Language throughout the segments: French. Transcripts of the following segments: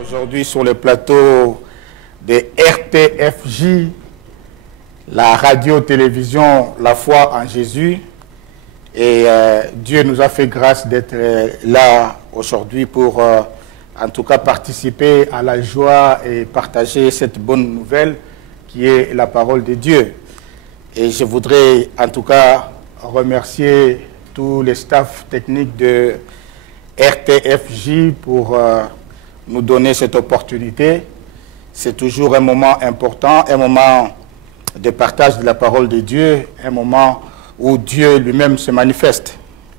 Aujourd'hui sur le plateau de RTFJ, la radio-télévision La Foi en Jésus. Et Dieu nous a fait grâce d'être là aujourd'hui pour en tout cas participer à la joie et partager cette bonne nouvelle qui est la parole de Dieu. Et je voudrais en tout cas remercier tous les staffs techniques de RTFJ pour nous donner cette opportunité. C'est toujours un moment important, un moment de partage de la parole de Dieu, un moment où Dieu lui-même se manifeste.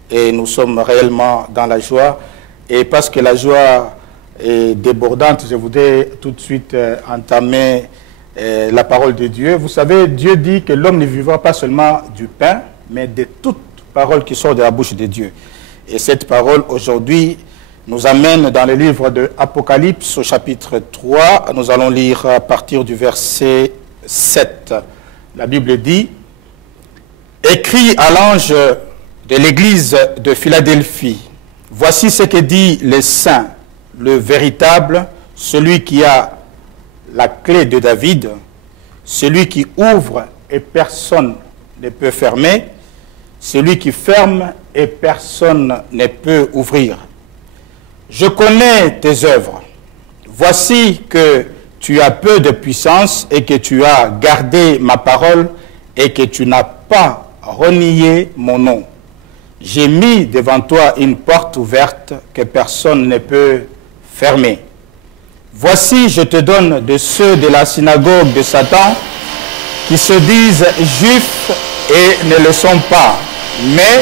Et nous sommes réellement dans la joie. Et parce que la joie est débordante, je voudrais tout de suite entamer la parole de Dieu. Vous savez, Dieu dit que l'homme ne vivra pas seulement du pain, mais de toute parole qui sort de la bouche de Dieu. Et cette parole, aujourd'hui, nous amène dans le livre de Apocalypse, au chapitre 3. Nous allons lire à partir du verset 7. La Bible dit: « Écrit à l'ange de l'église de Philadelphie, voici ce que dit le Saint, le véritable, celui qui a la clé de David, celui qui ouvre et personne ne peut fermer, celui qui ferme et personne ne peut ouvrir. Je connais tes œuvres. Voici que tu as peu de puissance et que tu as gardé ma parole et que tu n'as pas renié mon nom. J'ai mis devant toi une porte ouverte que personne ne peut fermer. Voici, je te donne de ceux de la synagogue de Satan qui se disent juifs et ne le sont pas, mais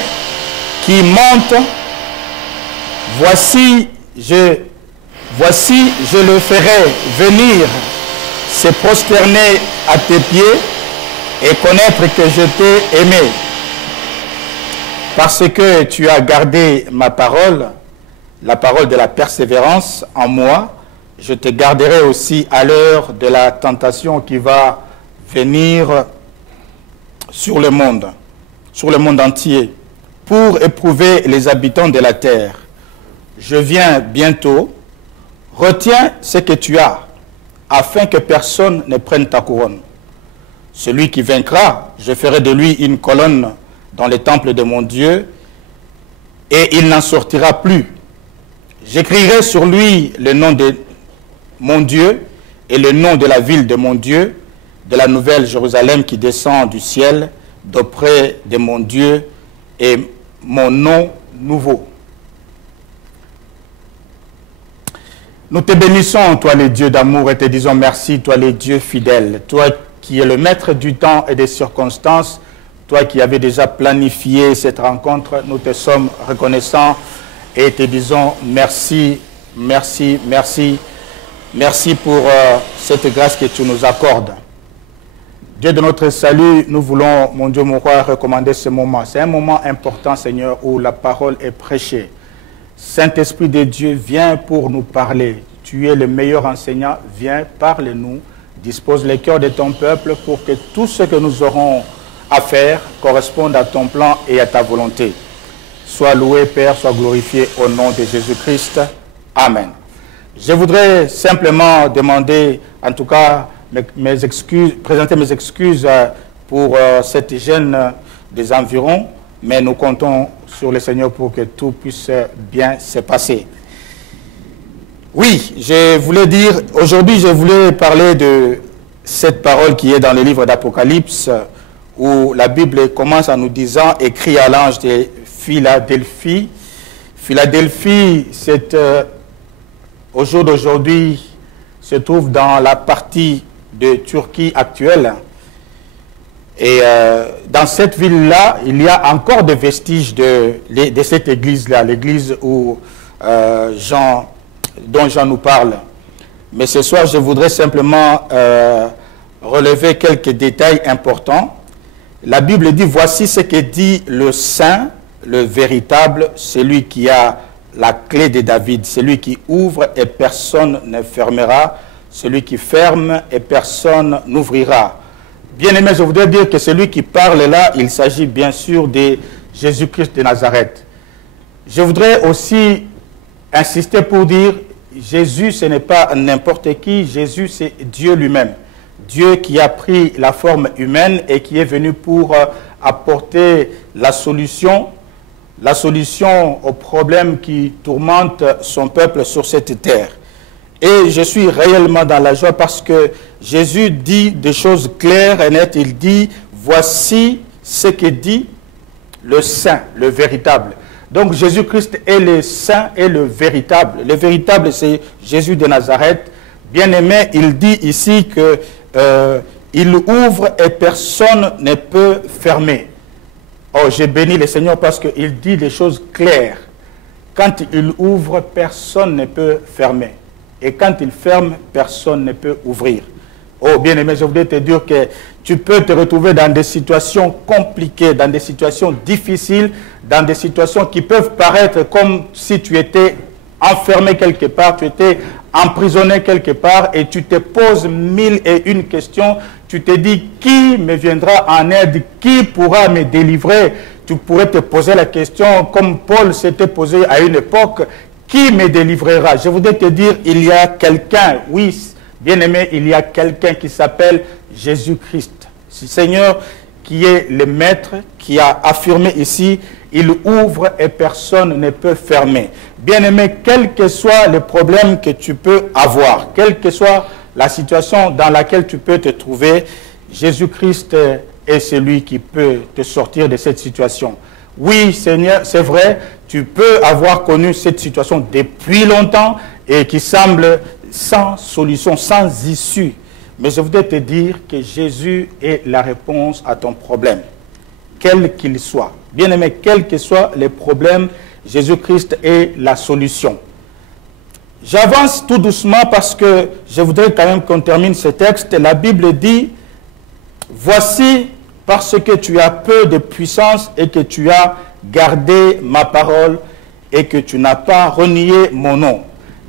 qui mentent. Voici, je le ferai venir se prosterner à tes pieds et connaître que je t'ai aimé. Parce que tu as gardé ma parole, la parole de la persévérance en moi, je te garderai aussi à l'heure de la tentation qui va venir sur le monde entier, pour éprouver les habitants de la terre. Je viens bientôt, retiens ce que tu as, afin que personne ne prenne ta couronne. Celui qui vaincra, je ferai de lui une colonne dans le temple de mon Dieu, et il n'en sortira plus. J'écrirai sur lui le nom de mon Dieu et le nom de la ville de mon Dieu, de la nouvelle Jérusalem qui descend du ciel, d'auprès de mon Dieu, et mon nom nouveau. Nous te bénissons, toi les dieux d'amour, et te disons merci, toi les dieux fidèles, toi qui es le maître du temps et des circonstances, toi qui avais déjà planifié cette rencontre. Nous te sommes reconnaissants et te disons merci, merci, merci. Merci pour cette grâce que tu nous accordes. Dieu de notre salut, nous voulons, mon Dieu, mon roi, recommander ce moment. C'est un moment important, Seigneur, où la parole est prêchée. Saint-Esprit de Dieu, viens pour nous parler. Tu es le meilleur enseignant, viens, parle-nous. Dispose les cœurs de ton peuple pour que tout ce que nous aurons à faire corresponde à ton plan et à ta volonté. Sois loué, Père, sois glorifié au nom de Jésus-Christ. Amen. Je voudrais simplement demander, en tout cas, mes excuses, présenter mes excuses pour cette gêne des environs, mais nous comptons sur le Seigneur pour que tout puisse bien se passer. Oui, je voulais dire, aujourd'hui je voulais parler de cette parole qui est dans le livre d'Apocalypse, où la Bible commence en nous disant, écrit à l'ange de Philadelphie. Philadelphie, c'est au jour d'aujourd'hui, se trouve dans la partie de Turquie actuelle. Et dans cette ville-là, il y a encore des vestiges de cette église-là, l'église dont Jean nous parle. Mais ce soir, je voudrais simplement relever quelques détails importants. La Bible dit, voici ce que dit le Saint, le véritable, celui qui a la clé de David, celui qui ouvre et personne ne fermera, celui qui ferme et personne n'ouvrira. Bien aimé, je voudrais dire que celui qui parle là, il s'agit bien sûr de Jésus-Christ de Nazareth. Je voudrais aussi insister pour dire, Jésus, ce n'est pas n'importe qui. Jésus, c'est Dieu lui-même. Dieu qui a pris la forme humaine et qui est venu pour apporter la solution aux problèmes qui tourmentent son peuple sur cette terre. Et je suis réellement dans la joie parce que Jésus dit des choses claires et nettes. Il dit, voici ce que dit le Saint, le véritable. Donc Jésus-Christ est le Saint et le véritable. Le véritable, c'est Jésus de Nazareth. Bien-aimé, il dit ici que il ouvre et personne ne peut fermer. Oh, j'ai béni le Seigneur parce qu'il dit des choses claires. Quand il ouvre, personne ne peut fermer. Et quand il ferme, personne ne peut ouvrir. Oh, bien-aimé, je voudrais te dire que tu peux te retrouver dans des situations compliquées, dans des situations difficiles, dans des situations qui peuvent paraître comme si tu étais enfermé quelque part, tu étais emprisonné quelque part et tu te poses 1001 questions. Tu te dis, qui me viendra en aide? Qui pourra me délivrer? Tu pourrais te poser la question, comme Paul s'était posé à une époque, qui me délivrera? Je voudrais te dire, il y a quelqu'un, oui, bien-aimé, il y a quelqu'un qui s'appelle Jésus-Christ. C'est le Seigneur qui est le Maître, qui a affirmé ici, il ouvre et personne ne peut fermer. Bien-aimé, quel que soit le problème que tu peux avoir, quelle que soit la situation dans laquelle tu peux te trouver, Jésus-Christ est celui qui peut te sortir de cette situation. Oui, Seigneur, c'est vrai, tu peux avoir connu cette situation depuis longtemps et qui semble sans solution, sans issue. Mais je voudrais te dire que Jésus est la réponse à ton problème, quel qu'il soit. Bien-aimé, quels que soient les problèmes, Jésus-Christ est la solution. J'avance tout doucement parce que je voudrais quand même qu'on termine ce texte. La Bible dit, voici parce que tu as peu de puissance et que tu as gardé ma parole et que tu n'as pas renié mon nom.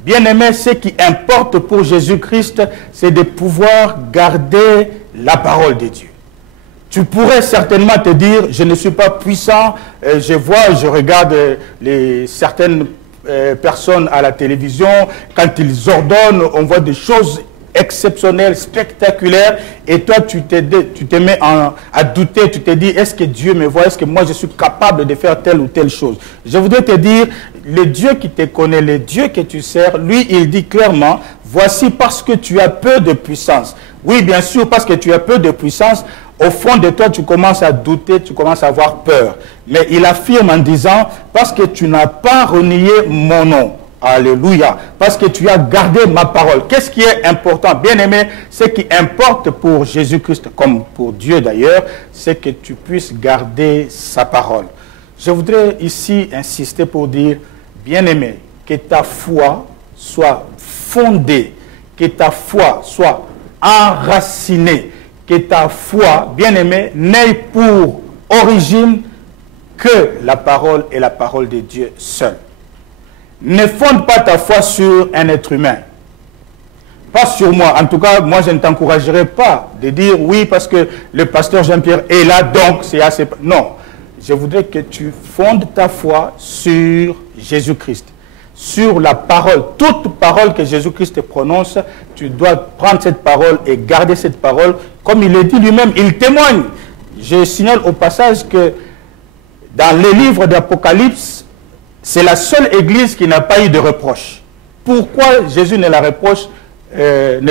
Bien-aimé, ce qui importe pour Jésus-Christ, c'est de pouvoir garder la parole de Dieu. Tu pourrais certainement te dire, je ne suis pas puissant, je regarde certaines personnes à la télévision, quand ils ordonnent, on voit des choses exceptionnelles, spectaculaires, et toi tu te mets à douter, tu te dis, est-ce que Dieu me voit, est-ce que moi je suis capable de faire telle ou telle chose? Je voudrais te dire, le Dieu qui te connaît, le Dieu que tu sers, lui il dit clairement, voici parce que tu as peu de puissance. Oui, bien sûr, parce que tu as peu de puissance, au fond de toi, tu commences à douter, tu commences à avoir peur. Mais il affirme en disant, parce que tu n'as pas renié mon nom. Alléluia. Parce que tu as gardé ma parole. Qu'est-ce qui est important? Bien aimé, ce qui importe pour Jésus-Christ, comme pour Dieu d'ailleurs, c'est que tu puisses garder sa parole. Je voudrais ici insister pour dire, bien aimé, que ta foi soit fondée, que ta foi soit enracinée, que ta foi, bien-aimée, n'ait pour origine que la parole et la parole de Dieu seule. Ne fonde pas ta foi sur un être humain. Pas sur moi. En tout cas, moi, je ne t'encouragerai pas de dire oui parce que le pasteur Jean-Pierre est là, donc c'est assez... Non. Je voudrais que tu fondes ta foi sur Jésus-Christ. Sur la parole, toute parole que Jésus-Christ prononce, tu dois prendre cette parole et garder cette parole. Comme il le dit lui-même, il témoigne. Je signale au passage que dans les livres d'Apocalypse, c'est la seule église qui n'a pas eu de reproche. Pourquoi Jésus ne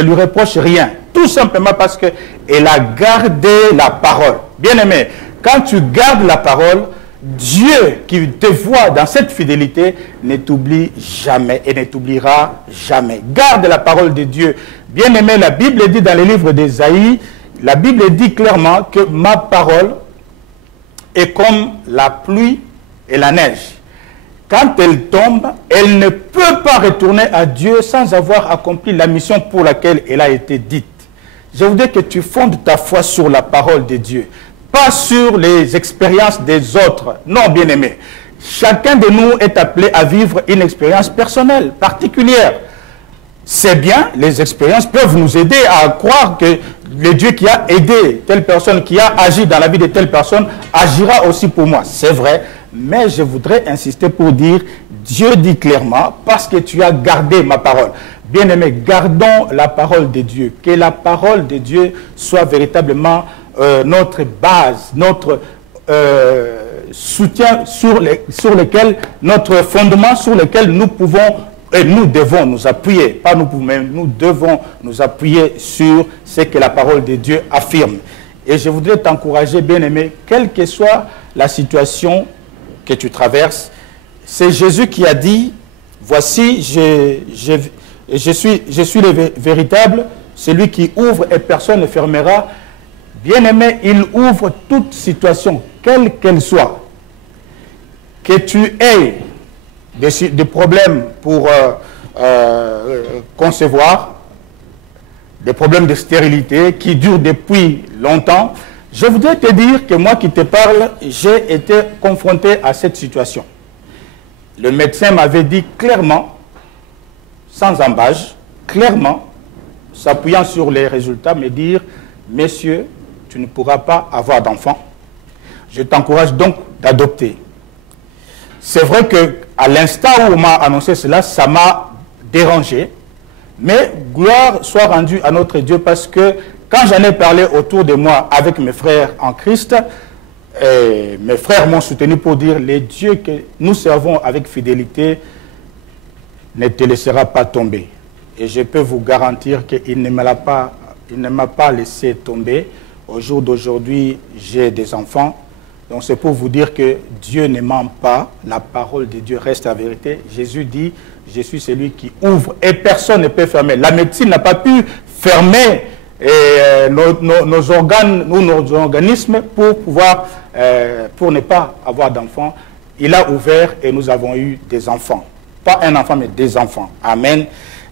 lui reproche rien? Tout simplement parce qu'elle a gardé la parole. Bien-aimé, quand tu gardes la parole, Dieu qui te voit dans cette fidélité ne t'oublie jamais et ne t'oubliera jamais. Garde la parole de Dieu. Bien-aimé, la Bible dit dans le livre d'Ésaïe, la Bible dit clairement que ma parole est comme la pluie et la neige. Quand elle tombe, elle ne peut pas retourner à Dieu sans avoir accompli la mission pour laquelle elle a été dite. Je voudrais que tu fondes ta foi sur la parole de Dieu. Pas sur les expériences des autres. Non, bien-aimé. Chacun de nous est appelé à vivre une expérience personnelle, particulière. C'est bien, les expériences peuvent nous aider à croire que le Dieu qui a aidé telle personne, qui a agi dans la vie de telle personne, agira aussi pour moi. C'est vrai, Mais je voudrais insister pour dire, Dieu dit clairement, parce que tu as gardé ma parole. Bien-aimés, gardons la parole de Dieu. Que la parole de Dieu soit véritablement notre base, notre soutien sur lequel, notre fondement sur lequel nous pouvons et nous devons nous appuyer. Pas nous pouvons, mais nous devons nous appuyer sur ce que la parole de Dieu affirme. Et je voudrais t'encourager, bien-aimé, quelle que soit la situation que tu traverses, c'est Jésus qui a dit, voici, je suis le véritable, celui qui ouvre et personne ne fermera. Bien-aimé, il ouvre toute situation, quelle qu'elle soit. Que tu aies des problèmes pour concevoir, des problèmes de stérilité qui durent depuis longtemps. Je voudrais te dire que moi qui te parle, j'ai été confronté à cette situation. Le médecin m'avait dit clairement, sans embâche, clairement, s'appuyant sur les résultats, me dire, messieurs, tu ne pourras pas avoir d'enfant. Je t'encourage donc d'adopter. C'est vrai qu'à l'instant où on m'a annoncé cela, ça m'a dérangé. Mais gloire soit rendue à notre Dieu parce que quand j'en ai parlé autour de moi avec mes frères en Christ, mes frères m'ont soutenu pour dire, les dieux que nous servons avec fidélité ne te laissera pas tomber. Et je peux vous garantir qu'il ne m'a pas laissé tomber. Au jour d'aujourd'hui, j'ai des enfants. Donc c'est pour vous dire que Dieu ne ment pas. La parole de Dieu reste la vérité. Jésus dit, je suis celui qui ouvre et personne ne peut fermer. La médecine n'a pas pu fermer nos organes ou nos organismes pour ne pas avoir d'enfants. Il a ouvert et nous avons eu des enfants. Pas un enfant, mais des enfants. Amen.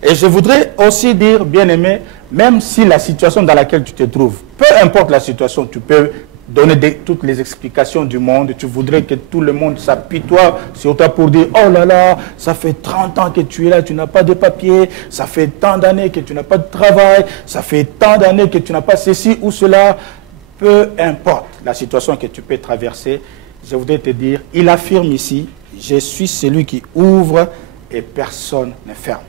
Et je voudrais aussi dire, bien-aimé, même si la situation dans laquelle tu te trouves, peu importe la situation, tu peux donner toutes les explications du monde, tu voudrais que tout le monde s'apitoie sur toi pour dire, oh là là, ça fait 30 ans que tu es là, tu n'as pas de papier, ça fait tant d'années que tu n'as pas de travail, ça fait tant d'années que tu n'as pas ceci ou cela. Peu importe la situation que tu peux traverser, je voudrais te dire, il affirme ici, je suis celui qui ouvre et personne ne ferme.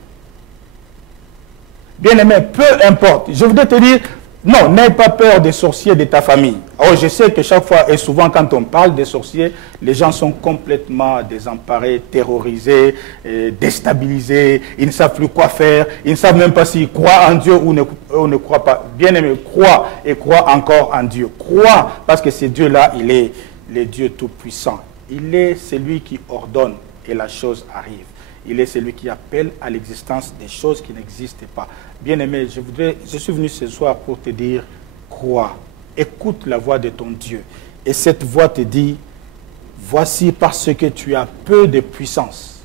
Bien-aimé, peu importe, je voudrais te dire, non, n'aie pas peur des sorciers de ta famille. Oh, je sais que chaque fois et souvent quand on parle des sorciers, les gens sont complètement désemparés, terrorisés, déstabilisés, ils ne savent plus quoi faire, ils ne savent même pas s'ils croient en Dieu ou ne croient pas. Bien-aimé, crois et crois encore en Dieu. Crois parce que ce Dieu-là, il est le Dieu tout-puissant. Il est celui qui ordonne et la chose arrive. Il est celui qui appelle à l'existence des choses qui n'existent pas. Bien-aimé, je suis venu ce soir pour te dire, crois, écoute la voix de ton Dieu. Et cette voix te dit, voici parce que tu as peu de puissance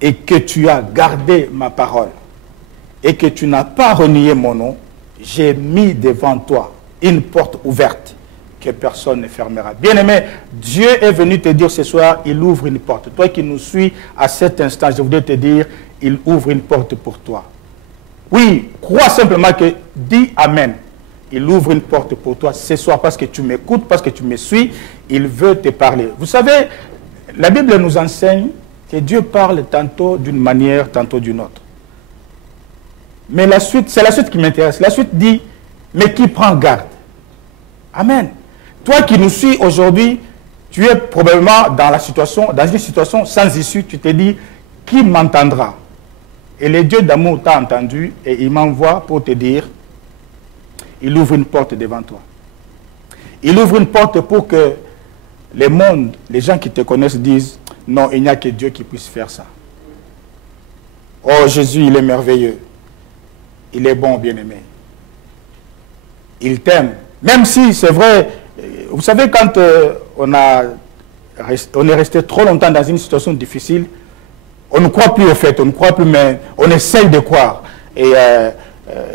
et que tu as gardé ma parole et que tu n'as pas renié mon nom, j'ai mis devant toi une porte ouverte que personne ne fermera. Bien-aimé, Dieu est venu te dire ce soir, il ouvre une porte. Toi qui nous suis à cet instant, je voudrais te dire, il ouvre une porte pour toi. Oui, crois simplement que, dis Amen. Il ouvre une porte pour toi ce soir parce que tu m'écoutes, parce que tu me suis, il veut te parler. Vous savez, la Bible nous enseigne que Dieu parle tantôt d'une manière, tantôt d'une autre. Mais la suite, c'est la suite qui m'intéresse. La suite dit, mais qui prend garde? Amen. Toi qui nous suis aujourd'hui, tu es probablement dans une situation sans issue. Tu te dis, qui m'entendra? Et le Dieu d'amour t'a entendu et il m'envoie pour te dire, il ouvre une porte devant toi. Il ouvre une porte pour que le monde, les gens qui te connaissent disent, non, il n'y a que Dieu qui puisse faire ça. Oh, Jésus, il est merveilleux. Il est bon, bien-aimé. Il t'aime. Même si, c'est vrai, vous savez, quand on est resté trop longtemps dans une situation difficile, on ne croit plus au fait, on ne croit plus, mais on essaye de croire. Et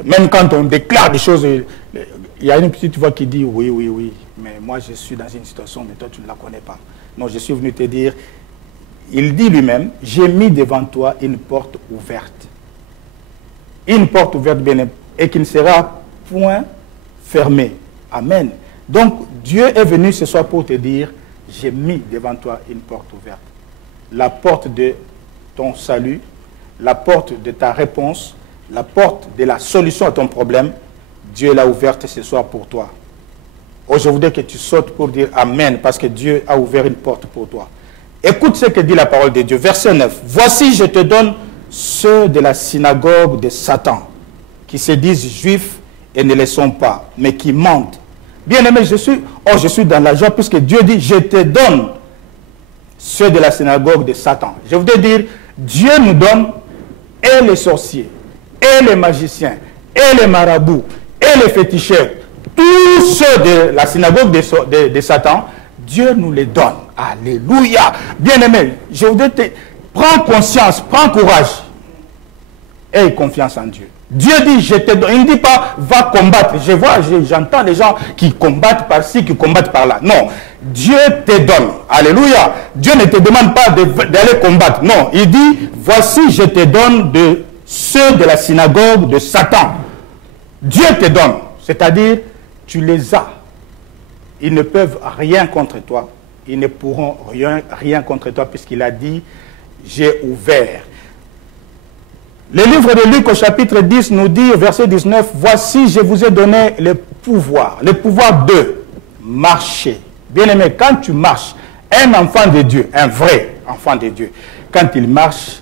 même quand on déclare des choses, il y a une petite voix qui dit, oui, oui, oui, mais moi je suis dans une situation, mais toi tu ne la connais pas. Non, je suis venu te dire, il dit lui-même, j'ai mis devant toi une porte ouverte. Une porte ouverte, bien, et qui ne sera point fermée. Amen. Donc, Dieu est venu ce soir pour te dire, j'ai mis devant toi une porte ouverte. La porte de ton salut, la porte de ta réponse, la porte de la solution à ton problème, Dieu l'a ouverte ce soir pour toi. Oh, je voudrais que tu sautes pour dire Amen, parce que Dieu a ouvert une porte pour toi. Écoute ce que dit la parole de Dieu. Verset 9. Voici, je te donne ceux de la synagogue de Satan, qui se disent juifs et ne le sont pas, mais qui mentent. Bien-aimé, je suis dans la joie, puisque Dieu dit, je te donne ceux de la synagogue de Satan. Je voudrais dire, Dieu nous donne et les sorciers, et les magiciens, et les marabouts, et les féticheurs, tous ceux de la synagogue de Satan, Dieu nous les donne. Alléluia. Bien-aimé, je voudrais te... Prends conscience, prends courage. Aie confiance en Dieu. Dieu dit, je te donne. Il ne dit pas, va combattre. J'entends les gens qui combattent par-ci, qui combattent par-là. Non. Dieu te donne. Alléluia. Dieu ne te demande pas d'aller combattre. Non. Il dit, voici, je te donne de ceux de la synagogue de Satan. Dieu te donne. C'est-à-dire, tu les as. Ils ne peuvent rien contre toi. Ils ne pourront rien contre toi, puisqu'il a dit, j'ai ouvert. Le livre de Luc au chapitre 10 nous dit, verset 19, voici, je vous ai donné le pouvoir de marcher. Bien-aimé, quand tu marches, un enfant de Dieu, un vrai enfant de Dieu, quand il marche,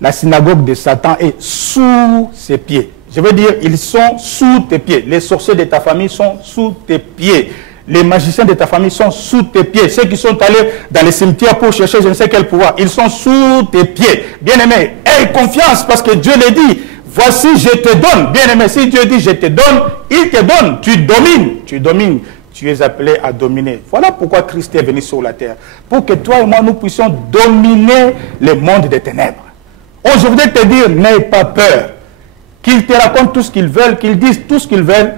la synagogue de Satan est sous ses pieds. Je veux dire, ils sont sous tes pieds. Les sorciers de ta famille sont sous tes pieds. Les magiciens de ta famille sont sous tes pieds. Ceux qui sont allés dans les cimetières pour chercher je ne sais quel pouvoir, ils sont sous tes pieds. Bien-aimé, aie confiance parce que Dieu le dit. Voici, je te donne. Bien-aimé, si Dieu dit je te donne, il te donne. Tu domines. Tu domines. Tu es appelé à dominer. Voilà pourquoi Christ est venu sur la terre. Pour que toi et moi, nous puissions dominer le monde des ténèbres. Oh, je voudrais te dire, n'aie pas peur. Qu'ils te racontent tout ce qu'ils veulent, qu'ils disent tout ce qu'ils veulent.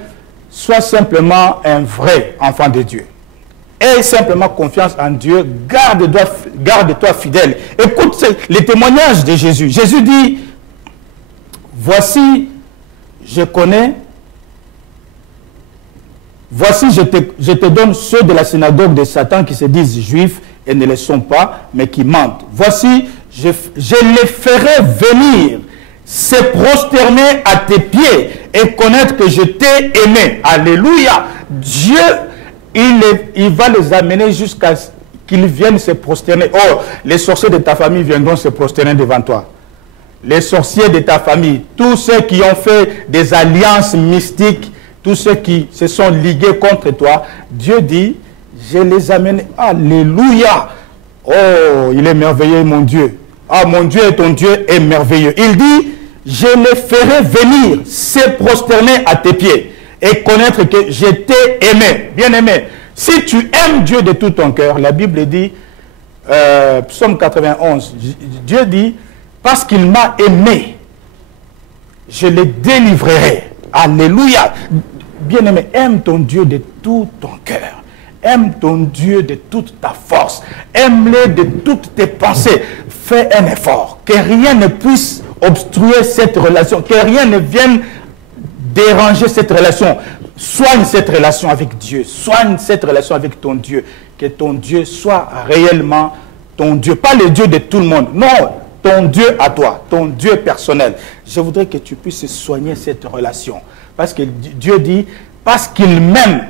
Sois simplement un vrai enfant de Dieu. Aie simplement confiance en Dieu. Garde-toi fidèle. Écoute les témoignages de Jésus. Jésus dit, voici, je connais. Voici, je te donne ceux de la synagogue de Satan qui se disent juifs et ne le sont pas, mais qui mentent. Voici, je les ferai venir, se prosterner à tes pieds et connaître que je t'ai aimé. Alléluia. Dieu, il va les amener jusqu'à ce qu'ils viennent se prosterner. Oh, les sorciers de ta famille viendront se prosterner devant toi. Les sorciers de ta famille, tous ceux qui ont fait des alliances mystiques, tous ceux qui se sont ligués contre toi, Dieu dit, je les amène. Alléluia. Oh, il est merveilleux, mon Dieu. Ah, mon Dieu, ton Dieu est merveilleux. Il dit, je les ferai venir, se prosterner à tes pieds et connaître que je t'ai aimé. Bien aimé. Si tu aimes Dieu de tout ton cœur, la Bible dit, Psaume 91, Dieu dit, parce qu'il m'a aimé, je les délivrerai. Alléluia. Bien aimé, aime ton Dieu de tout ton cœur. Aime ton Dieu de toute ta force. Aime-le de toutes tes pensées. Fais un effort. Que rien ne puisse obstruer cette relation. Que rien ne vienne déranger cette relation. Soigne cette relation avec Dieu. Soigne cette relation avec ton Dieu. Que ton Dieu soit réellement ton Dieu. Pas le Dieu de tout le monde. Non, ton Dieu à toi. Ton Dieu personnel. Je voudrais que tu puisses soigner cette relation. Parce que Dieu dit, parce qu'il m'aime,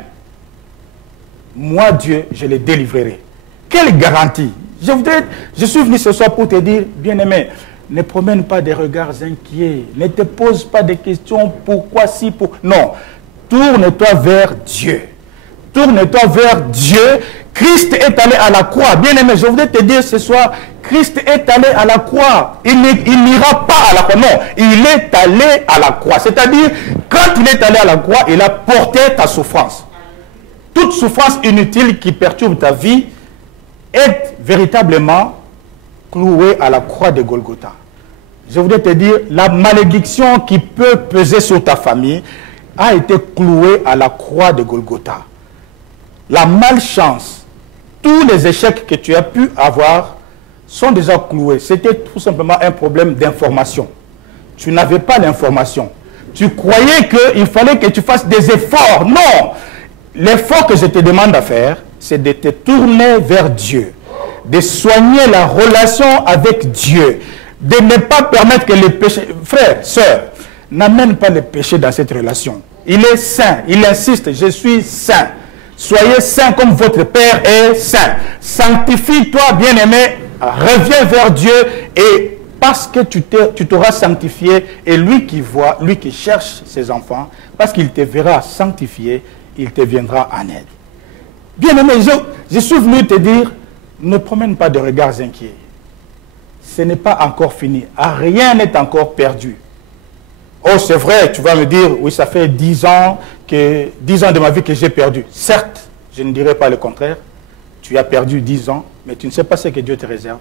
moi, Dieu, je les délivrerai. Quelle garantie! Je suis venu ce soir pour te dire, bien-aimé, ne promène pas des regards inquiets. Ne te pose pas des questions, pourquoi si, pour... Non. Tourne-toi vers Dieu. Tourne-toi vers Dieu. Christ est allé à la croix. Bien-aimé, je voudrais te dire ce soir, Christ est allé à la croix. Il n'ira pas à la croix. Non, il est allé à la croix. C'est-à-dire, quand il est allé à la croix, il a porté ta souffrance. Toute souffrance inutile qui perturbe ta vie est véritablement clouée à la croix de Golgotha. Je voudrais te dire, la malédiction qui peut peser sur ta famille a été clouée à la croix de Golgotha. La malchance, tous les échecs que tu as pu avoir sont déjà cloués. C'était tout simplement un problème d'information. Tu n'avais pas l'information. Tu croyais qu'il fallait que tu fasses des efforts. Non! L'effort que je te demande à faire, c'est de te tourner vers Dieu, de soigner la relation avec Dieu, de ne pas permettre que les péchés... Frère, sœur, n'amène pas les péchés dans cette relation. Il est saint, il insiste, je suis saint. Soyez saint comme votre Père est saint. Sanctifie-toi, bien-aimé, reviens vers Dieu et parce que tu t'auras sanctifié et lui qui voit, lui qui cherche ses enfants, parce qu'il te verra sanctifié, il te viendra en aide. Bien-aimé, je suis venu te dire, ne promène pas de regards inquiets. Ce n'est pas encore fini. Rien n'est encore perdu. Oh, c'est vrai, tu vas me dire, oui, ça fait 10 ans de ma vie que j'ai perdu. Certes, je ne dirais pas le contraire. Tu as perdu 10 ans, mais tu ne sais pas ce que Dieu te réserve.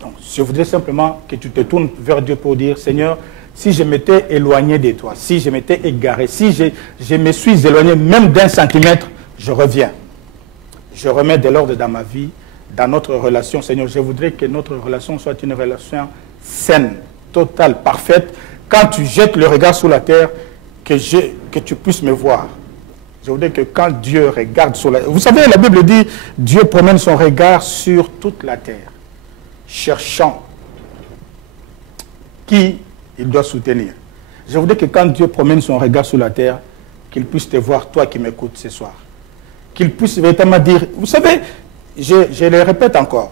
Donc, je voudrais simplement que tu te tournes vers Dieu pour dire, Seigneur, si je m'étais éloigné de toi, si je m'étais égaré, si je me suis éloigné même d'1 centimètre, je reviens. Je remets de l'ordre dans ma vie, dans notre relation. Seigneur, je voudrais que notre relation soit une relation saine, totale, parfaite. Quand tu jettes le regard sur la terre, que tu puisses me voir. Je voudrais que quand Dieu regarde sur la terre... Vous savez, la Bible dit, Dieu promène son regard sur toute la terre, cherchant qui il doit soutenir. Je voudrais que quand Dieu promène son regard sur la terre, qu'il puisse te voir, toi qui m'écoutes ce soir. Qu'il puisse véritablement dire... Vous savez, je le répète encore,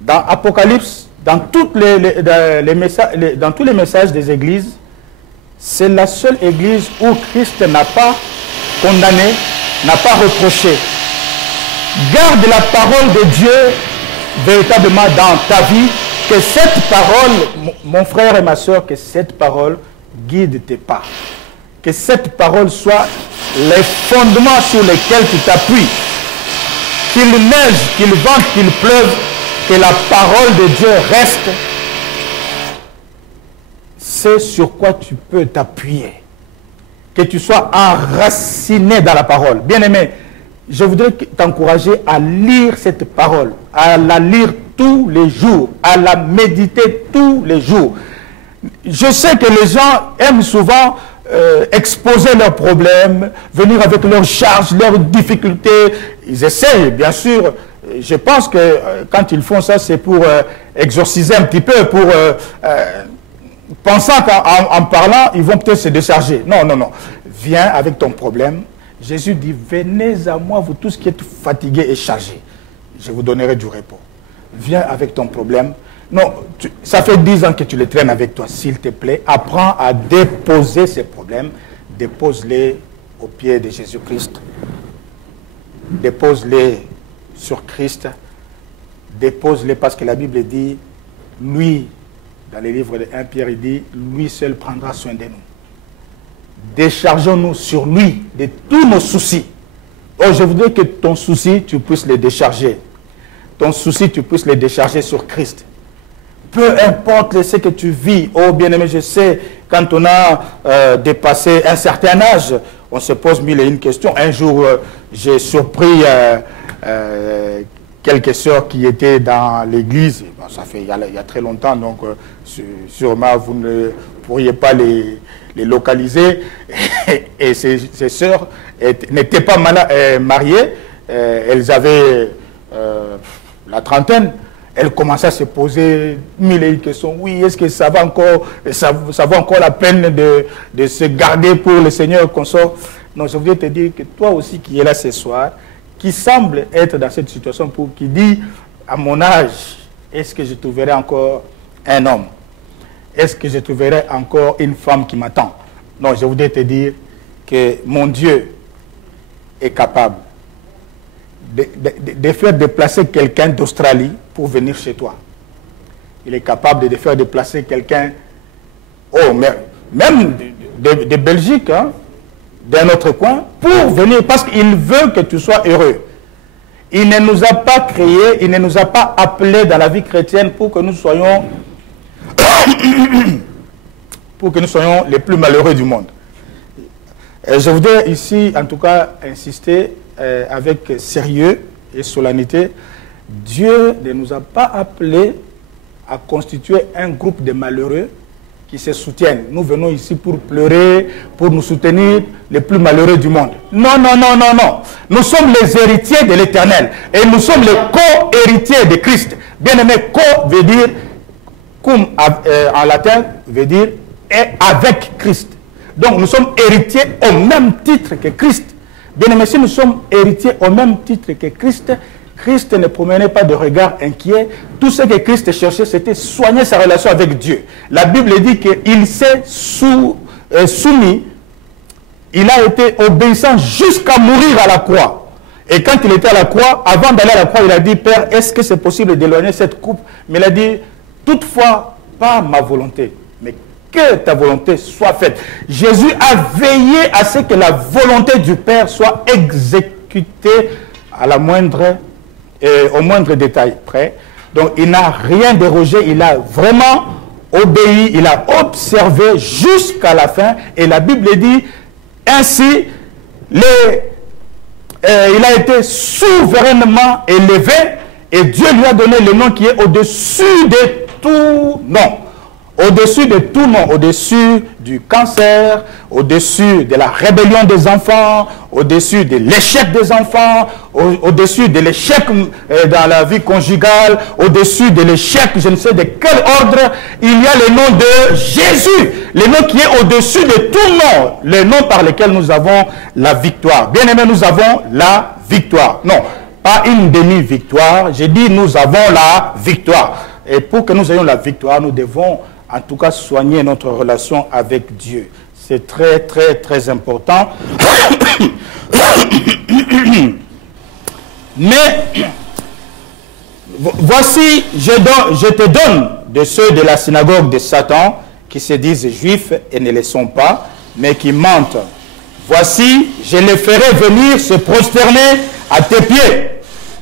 dans Apocalypse, dans tous les messages des églises, c'est la seule église où Christ n'a pas condamné, n'a pas reproché. Garde la parole de Dieu véritablement dans ta vie, que cette parole, mon frère et ma soeur, que cette parole guide tes pas. Que cette parole soit les fondements sur lesquels tu t'appuies. Qu'il neige, qu'il vente, qu'il pleuve, que la parole de Dieu reste. C'est sur quoi tu peux t'appuyer. Que tu sois enraciné dans la parole. Bien-aimé, je voudrais t'encourager à lire cette parole, à la lire tous les jours, à la méditer tous les jours. Je sais que les gens aiment souvent exposer leurs problèmes, venir avec leurs charges, leurs difficultés. Ils essayent, bien sûr. Je pense que quand ils font ça, c'est pour exorciser un petit peu, pour pensant qu'en parlant, ils vont peut-être se décharger. Non, non, non. Viens avec ton problème. Jésus dit, venez à moi, vous tous qui êtes fatigués et chargés. Je vous donnerai du repos. Viens avec ton problème. Non, ça fait 10 ans que tu les traînes avec toi. S'il te plaît, apprends à déposer ces problèmes. Dépose-les aux pieds de Jésus-Christ. Dépose-les sur Christ. Dépose-les parce que la Bible dit, lui, dans les livres de 1 Pierre, il dit, lui seul prendra soin de nous. Déchargeons-nous sur lui de tous nos soucis. Oh, je voudrais que ton souci, tu puisses les décharger. Ton souci, tu puisses les décharger sur Christ. Peu importe ce que tu vis. Oh, bien-aimé, je sais, quand on a dépassé un certain âge, on se pose mille et une questions. Un jour, j'ai surpris quelques sœurs qui étaient dans l'église. Bon, ça fait il y a très longtemps, donc sûrement vous ne pourriez pas les localiser. Et ces sœurs n'étaient pas mariées. Elles avaient la trentaine. Elles commençaient à se poser mille et une questions. Oui, est-ce que ça va encore, ça vaut encore la peine de se garder pour le Seigneur qu'on sort? Non, je voudrais te dire que toi aussi qui es là ce soir, qui semble être dans cette situation, qui dit, à mon âge, est-ce que je trouverai encore un homme? Est-ce que je trouverai encore une femme qui m'attend? Non, je voudrais te dire que mon Dieu est capable de faire déplacer quelqu'un d'Australie pour venir chez toi. Il est capable de faire déplacer quelqu'un, même de Belgique, hein, d'un autre coin, pour venir, parce qu'il veut que tu sois heureux. Il ne nous a pas créés, il ne nous a pas appelés dans la vie chrétienne pour que nous soyons les plus malheureux du monde. Et je voudrais ici, en tout cas, insister avec sérieux et solennité. Dieu ne nous a pas appelés à constituer un groupe de malheureux qui se soutiennent. Nous venons ici pour pleurer, pour nous soutenir, les plus malheureux du monde. Non, non, non, non, non. Nous sommes les héritiers de l'Éternel. Et nous sommes les co-héritiers de Christ. Bien aimé, co veut dire, cum en latin, veut dire et avec Christ. Donc nous sommes héritiers au même titre que Christ. Bien aimé, si nous sommes héritiers au même titre que Christ, Christ ne promenait pas de regard inquiet. Tout ce que Christ cherchait, c'était soigner sa relation avec Dieu. La Bible dit qu'il s'est soumis, il a été obéissant jusqu'à mourir à la croix. Et quand il était à la croix, avant d'aller à la croix, il a dit, Père, est-ce que c'est possible d'éloigner cette coupe? Mais il a dit, toutefois, pas ma volonté, mais que ta volonté soit faite. Jésus a veillé à ce que la volonté du Père soit exécutée à la moindre au moindre détail près. Donc il n'a rien dérogé, il a vraiment obéi, il a observé jusqu'à la fin. Et la Bible dit, ainsi, il a été souverainement élevé et Dieu lui a donné le nom qui est au-dessus de tout nom. Au-dessus de tout nom, au-dessus du cancer, au-dessus de la rébellion des enfants, au-dessus de l'échec des enfants, au-dessus de l'échec dans la vie conjugale, au-dessus de l'échec, je ne sais de quel ordre, il y a le nom de Jésus, le nom qui est au-dessus de tout nom, le nom par lequel nous avons la victoire. Bien aimé, nous avons la victoire. Non, pas une demi-victoire, j'ai dit nous avons la victoire. Et pour que nous ayons la victoire, nous devons en tout cas soigner notre relation avec Dieu. C'est très, très, très important. Mais, voici, je te donne de ceux de la synagogue de Satan, qui se disent juifs et ne le sont pas, mais qui mentent. Voici, je les ferai venir se prosterner à tes pieds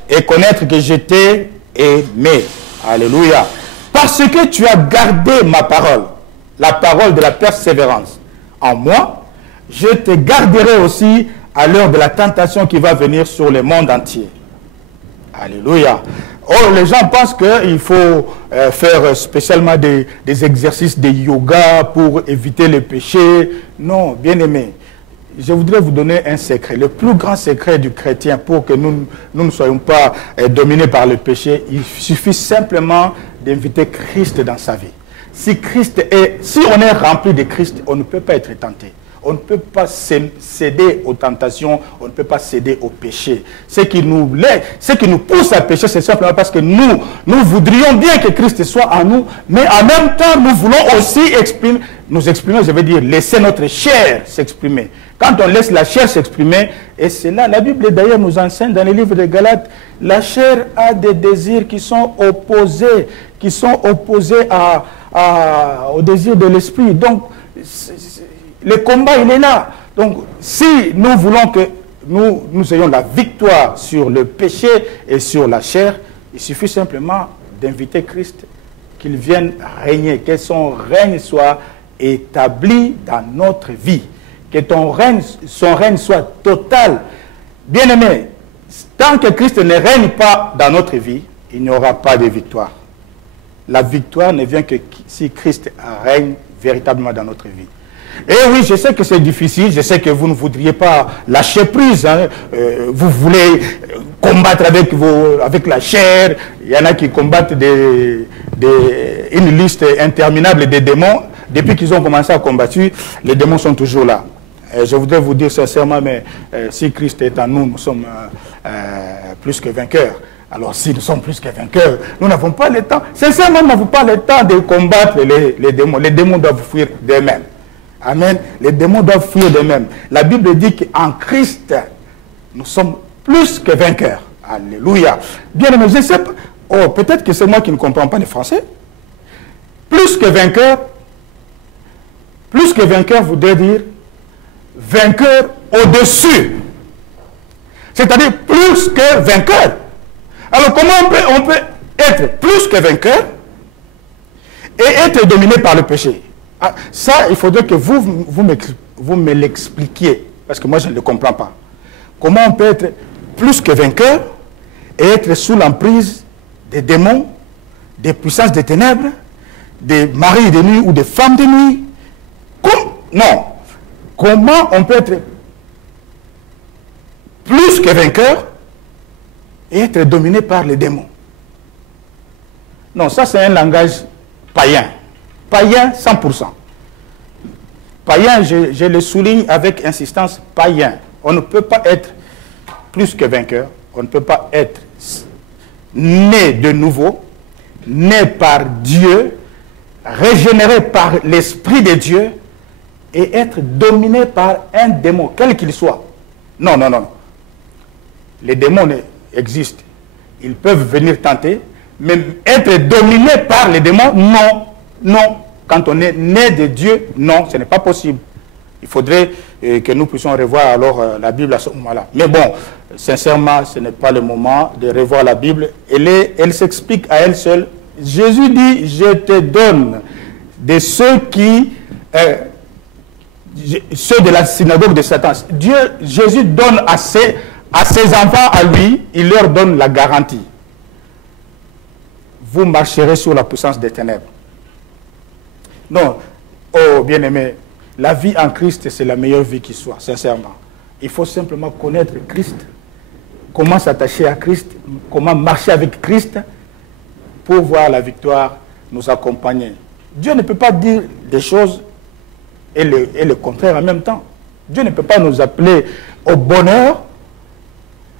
et connaître que je t'ai aimé. Alléluia. Parce que tu as gardé ma parole, la parole de la persévérance en moi, je te garderai aussi à l'heure de la tentation qui va venir sur le monde entier. Alléluia. Oh, les gens pensent qu'il faut faire spécialement des exercices de yoga pour éviter le péché. Non, bien aimé. Je voudrais vous donner un secret. Le plus grand secret du chrétien pour que nous ne soyons pas dominés par le péché, il suffit simplement d'inviter Christ dans sa vie. Si on est rempli de Christ, on ne peut pas être tenté. On ne peut pas céder aux tentations, on ne peut pas céder au péché. Ce qui nous pousse à pécher, c'est simplement parce que nous voudrions bien que Christ soit en nous, mais en même temps, nous voulons aussi nous exprimer, je veux dire, laisser notre chair s'exprimer. Quand on laisse la chair s'exprimer, et c'est là, la Bible d'ailleurs nous enseigne dans le livre de Galates, la chair a des désirs qui sont opposés au désir de l'esprit. Donc, le combat, il est là. Donc, si nous voulons que nous ayons la victoire sur le péché et sur la chair, il suffit simplement d'inviter Christ, qu'il vienne régner, que son règne soit établi dans notre vie, que son règne soit total. Bien-aimé, tant que Christ ne règne pas dans notre vie, il n'y aura pas de victoire. La victoire ne vient que si Christ règne véritablement dans notre vie. Et oui, je sais que c'est difficile, je sais que vous ne voudriez pas lâcher prise, hein. Vous voulez combattre avec la chair, il y en a qui combattent une liste interminable de démons. Depuis qu'ils ont commencé à combattre, les démons sont toujours là. Je voudrais vous dire sincèrement, mais si Christ est en nous, nous sommes plus que vainqueurs. Alors si nous sommes plus que vainqueurs, nous n'avons pas le temps. Sincèrement, nous n'avons pas le temps de combattre les démons. Les démons doivent fuir d'eux-mêmes. Amen. Les démons doivent fuir d'eux-mêmes. La Bible dit qu'en Christ, nous sommes plus que vainqueurs. Alléluia. Bien aimé, je sais pas. Oh, peut-être que c'est moi qui ne comprends pas le français. Plus que vainqueur voudrait dire vainqueur au-dessus. C'est-à-dire plus que vainqueur. Alors comment on peut être plus que vainqueur et être dominé par le péché? Ah, ça, il faudrait que vous me l'expliquiez, parce que moi, je ne le comprends pas. Comment on peut être plus que vainqueur et être sous l'emprise des démons, des puissances des ténèbres, des maris de nuit ou des femmes de nuit. Non. Comment on peut être plus que vainqueur et être dominé par les démons? Non, ça c'est un langage païen. Païen 100%. Païen, je le souligne avec insistance, païen. On ne peut pas être plus que vainqueur. On ne peut pas être né de nouveau, né par Dieu, régénéré par l'Esprit de Dieu et être dominé par un démon, quel qu'il soit. Non, non, non. Les démons existent. Ils peuvent venir tenter, mais être dominé par les démons, non, non. Quand on est né de Dieu, non, ce n'est pas possible. Il faudrait que nous puissions revoir alors la Bible à ce moment-là. Mais bon, sincèrement, ce n'est pas le moment de revoir la Bible. Elle s'explique à elle seule. Jésus dit, je te donne de ceux qui... ceux de la synagogue de Satan. Jésus donne à ses enfants, à lui, il leur donne la garantie. Vous marcherez sur la puissance des ténèbres. Non, oh bien-aimé, la vie en Christ, c'est la meilleure vie qui soit, sincèrement. Il faut simplement connaître Christ, comment s'attacher à Christ, comment marcher avec Christ pour voir la victoire nous accompagner. Dieu ne peut pas dire des choses et le contraire en même temps. Dieu ne peut pas nous appeler au bonheur.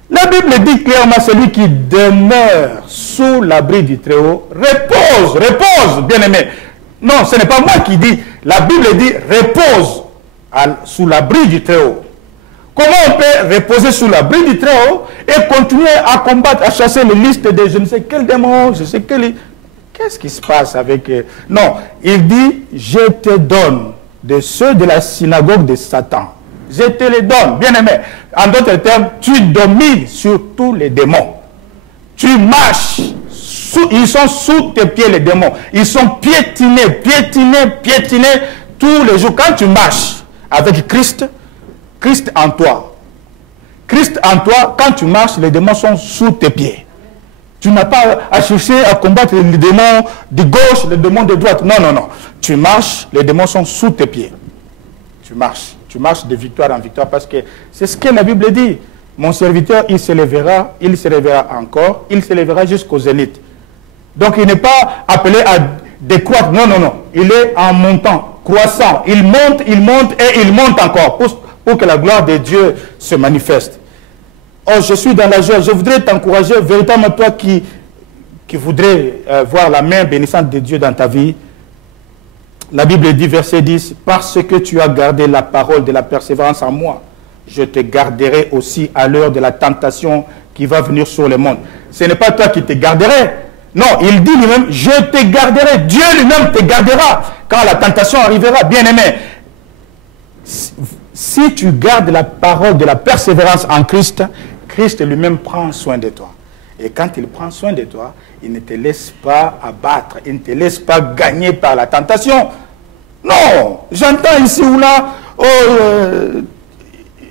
La Bible dit clairement, celui qui demeure sous l'abri du Très-Haut, repose, repose, bien-aimé. Non, ce n'est pas moi qui dis. La Bible dit repose sous l'abri du Très-Haut. Comment on peut reposer sous l'abri du Très-Haut et continuer à combattre, à chasser les listes de je ne sais quel démon, je sais quel... Qu'est-ce qui se passe avec... Non, il dit, je te donne de ceux de la synagogue de Satan. Je te les donne, bien-aimé. En d'autres termes, tu domines sur tous les démons. Tu marches. Ils sont sous tes pieds, les démons. Ils sont piétinés, piétinés, piétinés tous les jours. Quand tu marches avec Christ, Christ en toi. Christ en toi, quand tu marches, les démons sont sous tes pieds. Tu n'as pas à chercher à combattre les démons de gauche, les démons de droite. Non, non, non. Tu marches, les démons sont sous tes pieds. Tu marches. Tu marches de victoire en victoire parce que c'est ce que la Bible dit. Mon serviteur, il se lèvera encore, il se lèvera jusqu'au zénith. Donc il n'est pas appelé à décroître. Non, non, non. Il est en montant, croissant. Il monte et il monte encore pour que la gloire de Dieu se manifeste. Oh, je suis dans la joie. Je voudrais t'encourager, véritablement toi qui voudrais voir la main bénissante de Dieu dans ta vie. La Bible dit, verset 10, « Parce que tu as gardé la parole de la persévérance en moi, je te garderai aussi à l'heure de la tentation qui va venir sur le monde. » Ce n'est pas toi qui te garderais. Non, il dit lui-même, « Je te garderai. » Dieu lui-même te gardera quand la tentation arrivera. Bien-aimé, si tu gardes la parole de la persévérance en Christ, Christ lui-même prend soin de toi. Et quand il prend soin de toi, il ne te laisse pas abattre, il ne te laisse pas gagner par la tentation. Non, j'entends ici ou là, oh,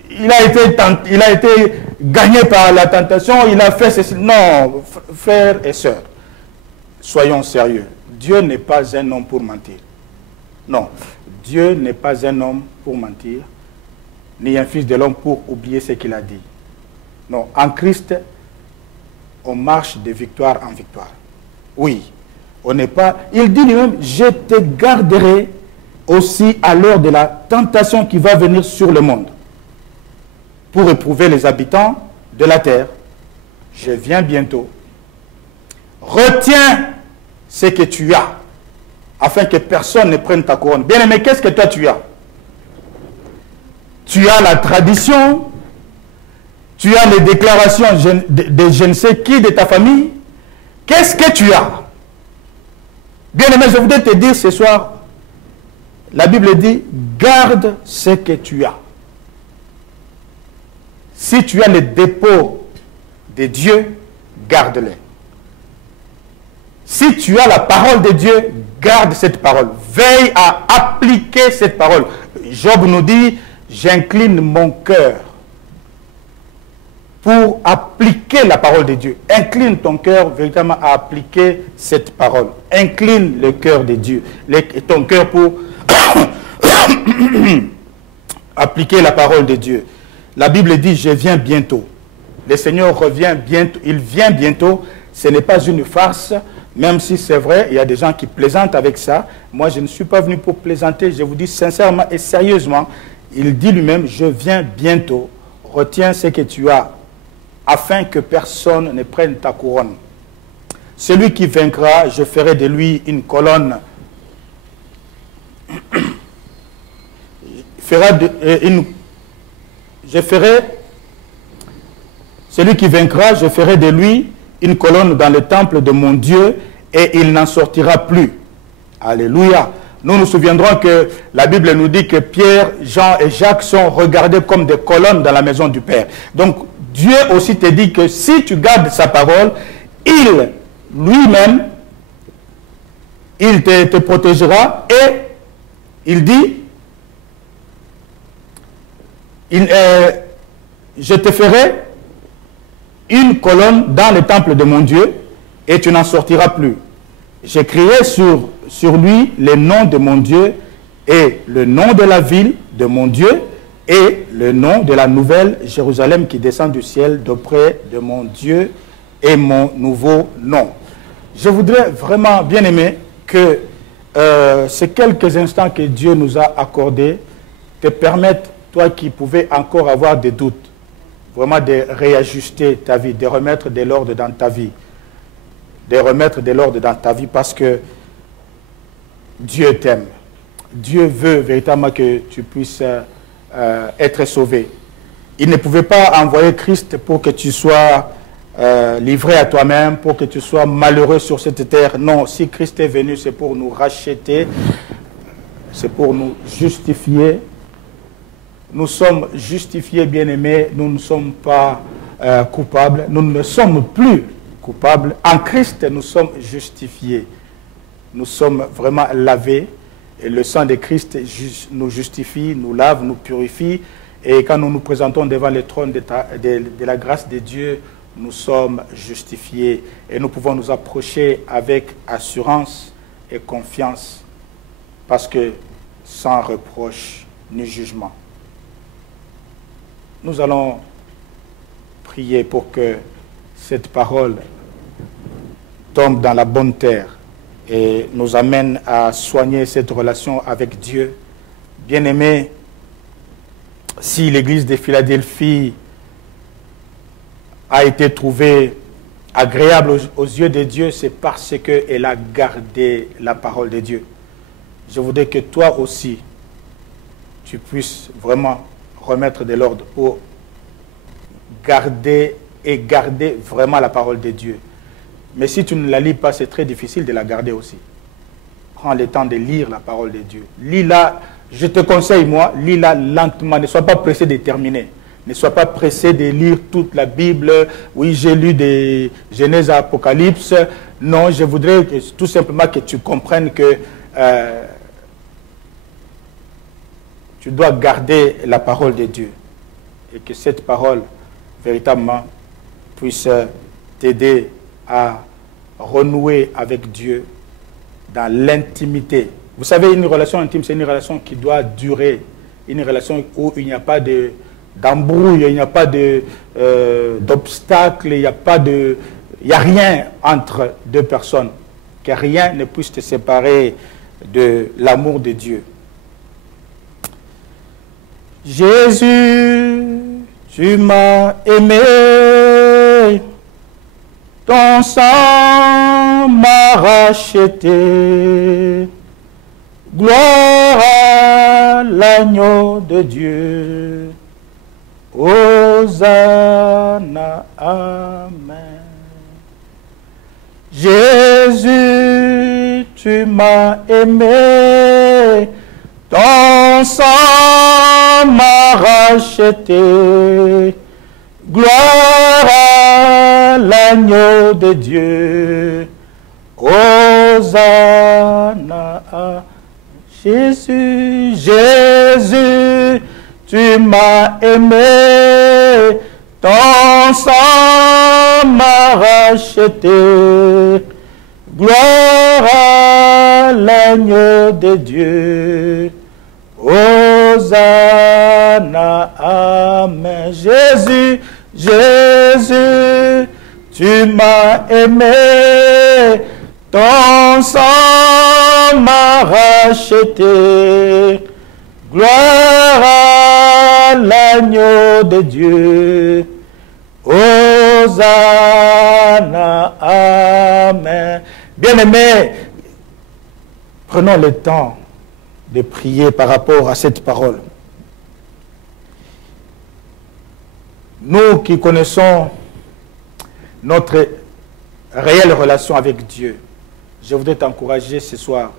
il a été gagné par la tentation, il a fait ceci. Non, frères et sœurs, soyons sérieux. Dieu n'est pas un homme pour mentir. Non, Dieu n'est pas un homme pour mentir, ni un fils de l'homme pour oublier ce qu'il a dit. Non, en Christ, on marche de victoire en victoire. Oui, on n'est pas... Il dit lui-même, je te garderai aussi à l'heure de la tentation qui va venir sur le monde pour éprouver les habitants de la terre. Je viens bientôt. Retiens ce que tu as, afin que personne ne prenne ta couronne. Bien-aimé, qu'est-ce que toi tu as? Tu as la tradition, tu as les déclarations de je ne sais qui de ta famille. Qu'est-ce que tu as? Bien-aimé, je voudrais te dire ce soir, la Bible dit, garde ce que tu as. Si tu as les dépôts de Dieu, garde-les. Si tu as la parole de Dieu, garde cette parole. Veille à appliquer cette parole. Job nous dit, j'incline mon cœur pour appliquer la parole de Dieu. Incline ton cœur véritablement à appliquer cette parole. Incline le cœur de Dieu, ton cœur pour appliquer la parole de Dieu. La Bible dit, je viens bientôt. Le Seigneur revient bientôt, il vient bientôt. Ce n'est pas une farce, même si c'est vrai, il y a des gens qui plaisantent avec ça. Moi, je ne suis pas venu pour plaisanter, je vous dis sincèrement et sérieusement. Il dit lui-même, je viens bientôt. Retiens ce que tu as, afin que personne ne prenne ta couronne. Celui qui vaincra, je ferai de lui une colonne. Celui qui vaincra, je ferai de lui une colonne dans le temple de mon Dieu et il n'en sortira plus. Alléluia. Nous nous souviendrons que la Bible nous dit que Pierre, Jean et Jacques sont regardés comme des colonnes dans la maison du Père. Donc Dieu aussi te dit que si tu gardes sa parole, il lui-même, il te protégera et il dit, je te ferai une colonne dans le temple de mon Dieu et tu n'en sortiras plus. J'écrirai sur lui le nom de mon Dieu et le nom de la ville de mon Dieu et le nom de la nouvelle Jérusalem qui descend du ciel d'auprès de mon Dieu et mon nouveau nom. Je voudrais vraiment, bien aimé, que ces quelques instants que Dieu nous a accordés te permettent, toi qui pouvais encore avoir des doutes, vraiment de réajuster ta vie, de remettre de l'ordre dans ta vie. De remettre de l'ordre dans ta vie parce que Dieu t'aime. Dieu veut véritablement que tu puisses être sauvé. Il ne pouvait pas envoyer Christ pour que tu sois livré à toi-même, pour que tu sois malheureux sur cette terre. Non, si Christ est venu, c'est pour nous racheter, c'est pour nous justifier. Nous sommes justifiés, bien-aimés, nous ne sommes pas coupables, nous ne sommes plus coupables. En Christ, nous sommes justifiés. Nous sommes vraiment lavés et le sang de Christ nous justifie, nous lave, nous purifie. Et quand nous nous présentons devant le trône de la grâce de Dieu, nous sommes justifiés et nous pouvons nous approcher avec assurance et confiance parce que sans reproche ni jugement. Nous allons prier pour que cette parole tombe dans la bonne terre et nous amène à soigner cette relation avec Dieu. Bien-aimés, si l'église de Philadelphie a été trouvée agréable aux yeux de Dieu, c'est parce qu'elle a gardé la parole de Dieu. Je voudrais que toi aussi, tu puisses vraiment remettre de l'ordre pour garder vraiment la parole de Dieu. Mais si tu ne la lis pas, c'est très difficile de la garder aussi. Prends le temps de lire la parole de Dieu. Lis-la, je te conseille, moi, lis-la lentement. Ne sois pas pressé de terminer. Ne sois pas pressé de lire toute la Bible. Oui, j'ai lu de Genèse à Apocalypse. Non, je voudrais tout simplement que tu comprennes que tu dois garder la parole de Dieu. Et que cette parole, véritablement, puisse t'aider à renouer avec Dieu dans l'intimité. Vous savez, une relation intime, c'est une relation qui doit durer. Une relation où il n'y a pas d'embrouille, il n'y a pas d'obstacle, il n'y a rien entre deux personnes. Que rien ne puisse te séparer de l'amour de Dieu. Jésus, tu m'as aimé, ton sang m'a racheté. Gloire à l'agneau de Dieu. Hosanna, amen. Jésus, tu m'as aimé, ton sang m'a racheté. Gloire à l'agneau de Dieu. Hosanna à Jésus. Jésus, tu m'as aimé, ton sang m'a racheté. Gloire à l'agneau de Dieu. Hosanna, Amen. Jésus, Jésus, tu m'as aimé. Ton sang m'a racheté. Gloire à l'agneau de Dieu. Hosanna, Amen. Bien-aimés, prenons le temps de prier par rapport à cette parole. Nous qui connaissons notre réelle relation avec Dieu, je voudrais t'encourager ce soir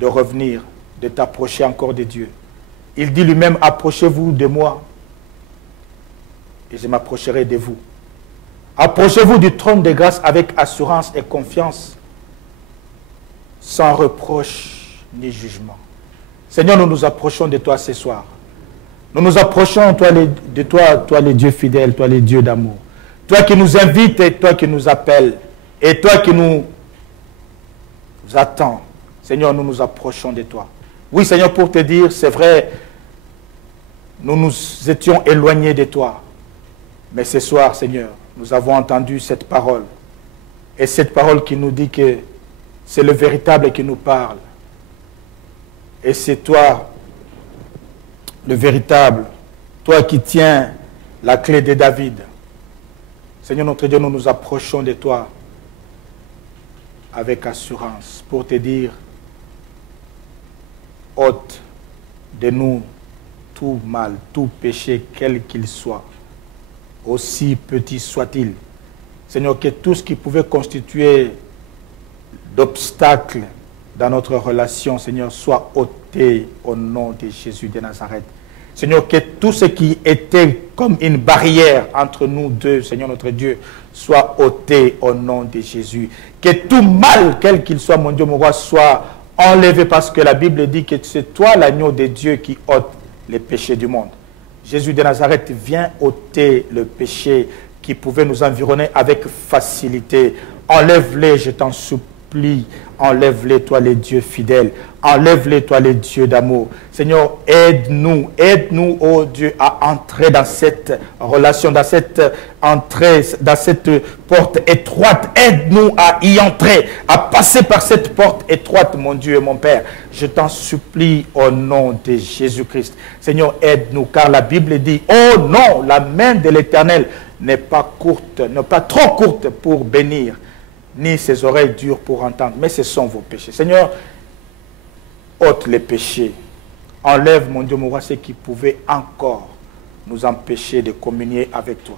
de revenir, de t'approcher encore de Dieu. Il dit lui-même, approchez-vous de moi et je m'approcherai de vous. Approchez-vous du trône de grâce avec assurance et confiance, sans reproche ni jugement. Seigneur, nous nous approchons de toi ce soir. Nous nous approchons de toi, les dieux fidèles, toi, les dieux d'amour. Toi qui nous invites et toi qui nous appelles. Et toi qui nous attends. Seigneur, nous nous approchons de toi. Oui, Seigneur, pour te dire, c'est vrai, nous nous étions éloignés de toi. Mais ce soir, Seigneur, nous avons entendu cette parole. Et cette parole qui nous dit que c'est le véritable qui nous parle. Et c'est toi, le véritable, toi qui tiens la clé de David. Seigneur notre Dieu, nous nous approchons de toi avec assurance pour te dire, ôte de nous tout mal, tout péché, quel qu'il soit, aussi petit soit-il. Seigneur, que tout ce qui pouvait constituer d'obstacles dans notre relation, Seigneur, soit ôté au nom de Jésus de Nazareth. Seigneur, que tout ce qui était comme une barrière entre nous deux, Seigneur notre Dieu, soit ôté au nom de Jésus. Que tout mal, quel qu'il soit, mon Dieu, mon roi, soit enlevé, parce que la Bible dit que c'est toi l'agneau de Dieu qui ôte les péchés du monde. Jésus de Nazareth vient ôter le péché qui pouvait nous environner avec facilité. Enlève-les, je t'en supplie. Enlève-les, toi les dieux fidèles. Enlève-les, toi les dieux d'amour. Seigneur, aide-nous, oh Dieu, à entrer dans cette relation, dans cette entrée, dans cette porte étroite. Aide-nous à y entrer, à passer par cette porte étroite, mon Dieu et mon Père. Je t'en supplie au nom de Jésus-Christ. Seigneur, aide-nous, car la Bible dit, oh non, la main de l'Éternel n'est pas courte, n'est pas trop courte pour bénir, ni ses oreilles dures pour entendre, mais ce sont vos péchés. Seigneur, ôte les péchés. Enlève, mon Dieu, mon roi, ce qui pouvait encore nous empêcher de communier avec toi.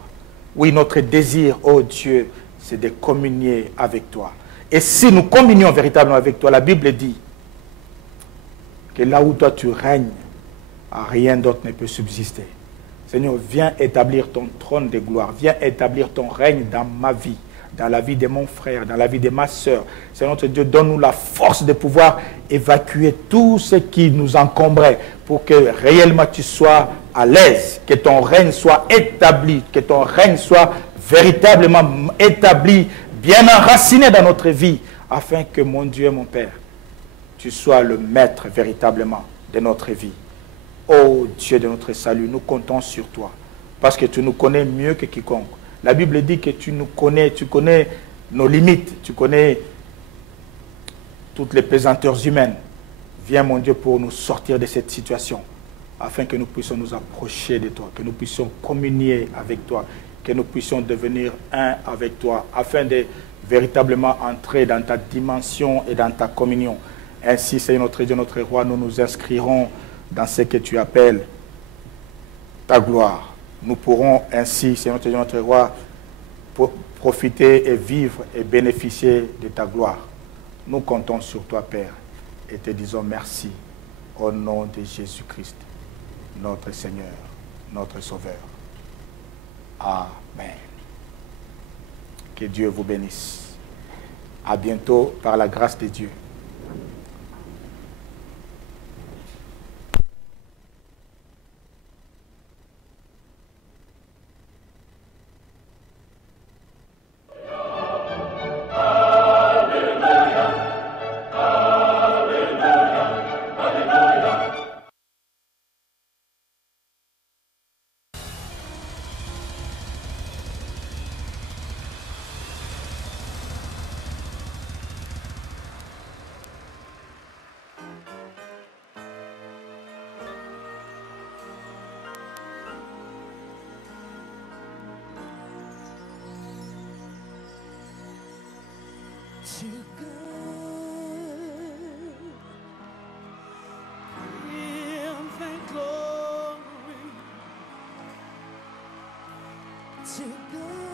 Oui, notre désir, oh Dieu, c'est de communier avec toi. Et si nous communions véritablement avec toi, la Bible dit que là où toi tu règnes, rien d'autre ne peut subsister. Seigneur, viens établir ton trône de gloire. Viens établir ton règne dans ma vie, dans la vie de mon frère, dans la vie de ma soeur. Seigneur notre Dieu, donne-nous la force de pouvoir évacuer tout ce qui nous encombrait pour que réellement tu sois à l'aise, que ton règne soit établi, que ton règne soit véritablement établi, bien enraciné dans notre vie, afin que mon Dieu et mon Père, tu sois le maître véritablement de notre vie. Ô Dieu de notre salut, nous comptons sur toi, parce que tu nous connais mieux que quiconque. La Bible dit que tu nous connais, tu connais nos limites, tu connais toutes les pesanteurs humaines. Viens, mon Dieu, pour nous sortir de cette situation, afin que nous puissions nous approcher de toi, que nous puissions communier avec toi, que nous puissions devenir un avec toi, afin de véritablement entrer dans ta dimension et dans ta communion. Ainsi, Seigneur notre Dieu, notre roi, nous nous inscrirons dans ce que tu appelles ta gloire. Nous pourrons ainsi, Seigneur notre Dieu, notre roi, profiter et vivre et bénéficier de ta gloire. Nous comptons sur toi, Père, et te disons merci au nom de Jésus-Christ, notre Seigneur, notre Sauveur. Amen. Que Dieu vous bénisse. À bientôt par la grâce de Dieu. To God, give thy glory. To God.